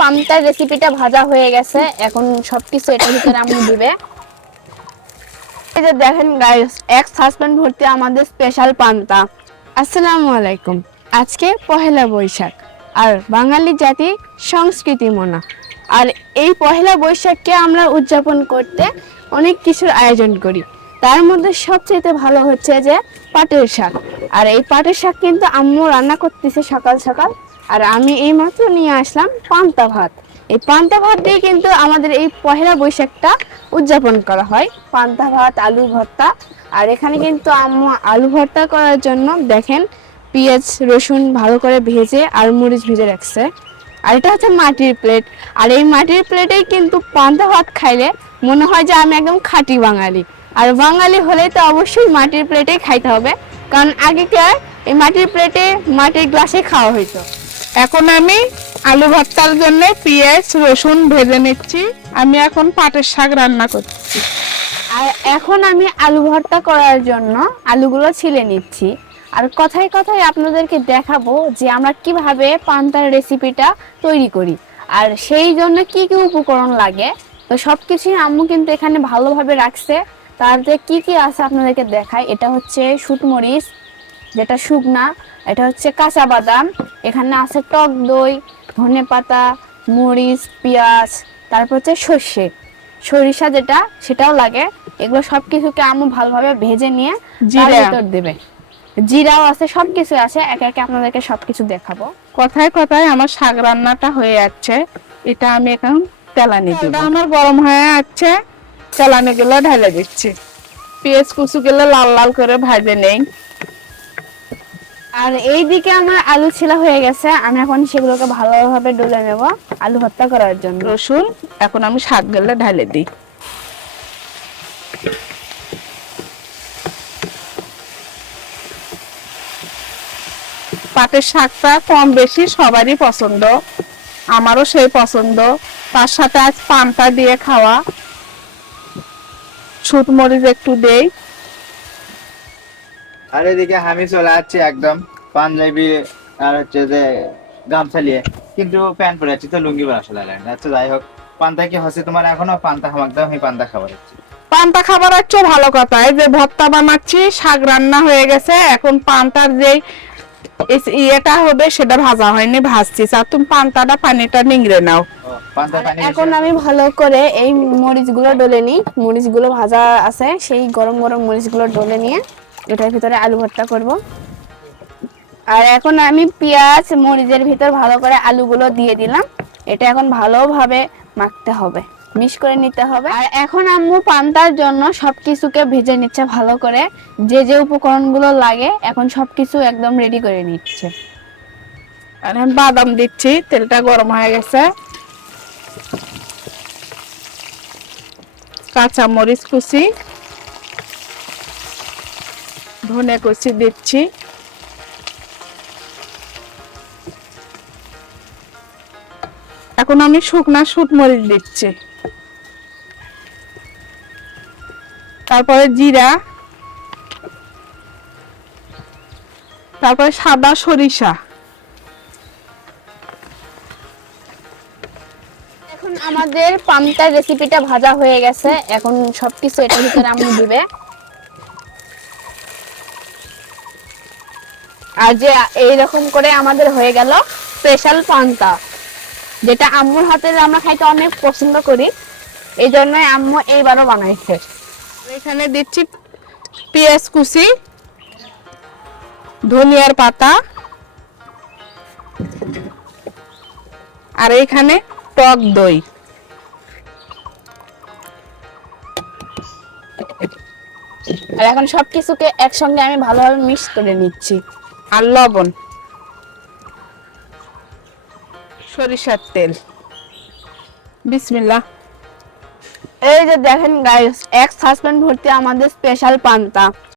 Panther রেসিপিটা ভাজা হয়ে গেছে, এখন সবকিছু এটার ভিতরে আমি দিবে। এই যে দেখেন গাইস, এক সাসপেন্ড ভর্তি আমাদের স্পেশাল পান্তা। আসসালামু আলাইকুম। আজকে পহেলা বৈশাখ, আর বাঙালি জাতি সংস্কৃতি মনা। আর এই পহেলা বৈশাখকে আমরা উদযাপন করতে অনেক কিছুর আয়োজন করি। তার মধ্যে সবচেয়ে ভালো হচ্ছে যে পাটের শাক। আর এই পাটের শাক কিন্তু আম্মু রান্না করতেছে সকাল সকাল, আর আমি এইমাত্র নিয়ে আসলাম পান্তা ভাত। এই পান্তা ভাত দিয়ে কিন্তু আমাদের এই পহেলা বৈশাখটা উদযাপন করা হয়। পান্তা ভাত, আলু ভর্তা। আর এখানে কিন্তু আম্মু আলু ভর্তা করার জন্য দেখেন পেঁয়াজ রসুন ভালো করে ভেজে আর মরিচ ভেজে রাখছে। আর এটা হচ্ছে মাটির প্লেট। আর এই মাটির প্লেটেই কিন্তু পান্তা ভাত খাইলে মনে হয় যে আমি একদম খাঁটি বাঙালি। আর বাঙালি হলে তো অবশ্যই মাটির প্লেটেই খাইতে হবে, কারণ আগেকার এই মাটির প্লেটে মাটির গ্লাসে খাওয়া হইতো। এখন আমি আলু ভর্তার জন্য পেঁয়াজ রসুন ভেজে নিচ্ছি। আমি এখন পাটের শাক রান্না করছি। আর এখন আমি আলু ভর্তা করার জন্য আলুগুলো ছিলে নিচ্ছি। আর কথায় কথায় আপনাদেরকে দেখাবো যে আমরা কিভাবে পান্তার রেসিপিটা তৈরি করি, আর সেই জন্য কি কি উপকরণ লাগে। তো সবকিছুই আম্মু কিন্তু এখানে ভালোভাবে রাখছে। তারতে কি কি আছে আপনাদেরকে দেখাই। এটা হচ্ছে শুটমরিচ, যেটা শুকনা। এটা হচ্ছে কাঁচা বাদাম। এখানে আছে টক দই, ধনেপাতা, মরিচ, পেঁয়াজ। তারপর হচ্ছে সর্ষে, সরিষা যেটা, সেটাও লাগে। এগুলো সবকিছুকে আম্মু ভালোভাবে ভেজে নিয়ে তার ভিতর দেবে। জিরাও আছে, সবকিছু আছে। একে একে আপনাদেরকে সবকিছু দেখাবো। কথায় কথায় আমার শাক রান্নাটা হয়ে যাচ্ছে। এটা আমি এখন তেলানি দিব। আমার গরম হয়ে যাচ্ছে, তেলানি গুলো ঢেলে দিচ্ছি। পেঁয়াজ কুচু গুলো লাল লাল করে ভাজে নেই। আর এইদিকে আমার আলু ছিলা হয়ে গেছে, আমি এখন সেগুলোকে ভালোভাবে ডলে নেব আলু ভর্তা করার জন্য। রসুন এখন আমি শাক গুলো ঢেলে দিই। পাটের শাকটা কম বেশি সবারই পছন্দ, আমারও সেই পছন্দ। তার সাথে আজ পান্তা দিয়ে খাওয়া, শুটমরিচ একটু দেই। আর এদিকে আমি চলে যাচ্ছি একদম পাঞ্জাবি আর হচ্ছে যে গামছা নিয়ে, কিন্তু প্যান্ট পরে যাচ্ছি, তো লুঙ্গি বানাতে লাগে না। আচ্ছা যাই হোক, পান্তা কি হচ্ছে তোমার এখনো? পান্তা খামাক দাও, আমি পান্তা খাবার হচ্ছে। পান্তা খাবার হচ্ছে ভালো কথা। এই যে ভর্তা বানাচ্ছি, শাক রান্না হয়ে গেছে, এখন পান্তার যে ইয়েটা হবে সেটা ভাজা হয়নি, ভাজছি। আর তুমি পান্তাটা পানিটা নিংড়ে নাও। পান্তা আর পানি এখন আমি ভালো করে এই মরিচগুলো ডলে নিই। মরিচগুলো ভাজা আছে, সেই গরম গরম মরিচগুলো ডলে নিয়ে এটার ভিতরে আলু ভর্তা করব। আর এখন আমি পেঁয়াজ মরিচের ভিতর ভালো করে আলুগুলো দিয়ে দিলাম। এটা এখন ভালোভাবে মাখতে হবে, মিক্স করে নিতে হবে। আর এখন আম্মু পান্তার জন্য সবকিছুকে ভেজে নিচ্ছে ভালো করে। যে যে উপকরণগুলো লাগে এখন সবকিছু একদম রেডি করে নিচ্ছে। আর এখন বাদাম দিচ্ছি, তেলটা গরম হয়ে গেছে। কাঁচা মরিচ কুচি, ধনে কুচি দিচ্ছি। এখন আমি শুকনা শুটমরিচ দিচ্ছি। তারপরে জিরা, তারপরে সাদা সরিষা। এখন আমাদের পান্তার রেসিপিটা ভাজা হয়ে গেছে, এখন সবকিছু এটার ভিতরে আম্মু দিবে। আর যে এইরকম করে আমাদের হয়ে গেল স্পেশাল পান্তা, যেটা আম্মুর হাতে আমরা খাইতে অনেক পছন্দ করি। এই জন্যই আম্মু এইবারও বানাইছে। এখানে দিচ্ছি পেঁয়াজ কুচি, ধনিয়ার পাতা, আর এখানে টক দই। আর এখন সবকিছুকে একসঙ্গে আমি ভালোভাবে মিক্স করে নিচ্ছি। আর লবণ, সরিষার তেল। বিসমিল্লাহ। এই যে দেখেন গাইস, এক সাসপেন্ড ভর্তি আমাদের স্পেশাল পান্তা।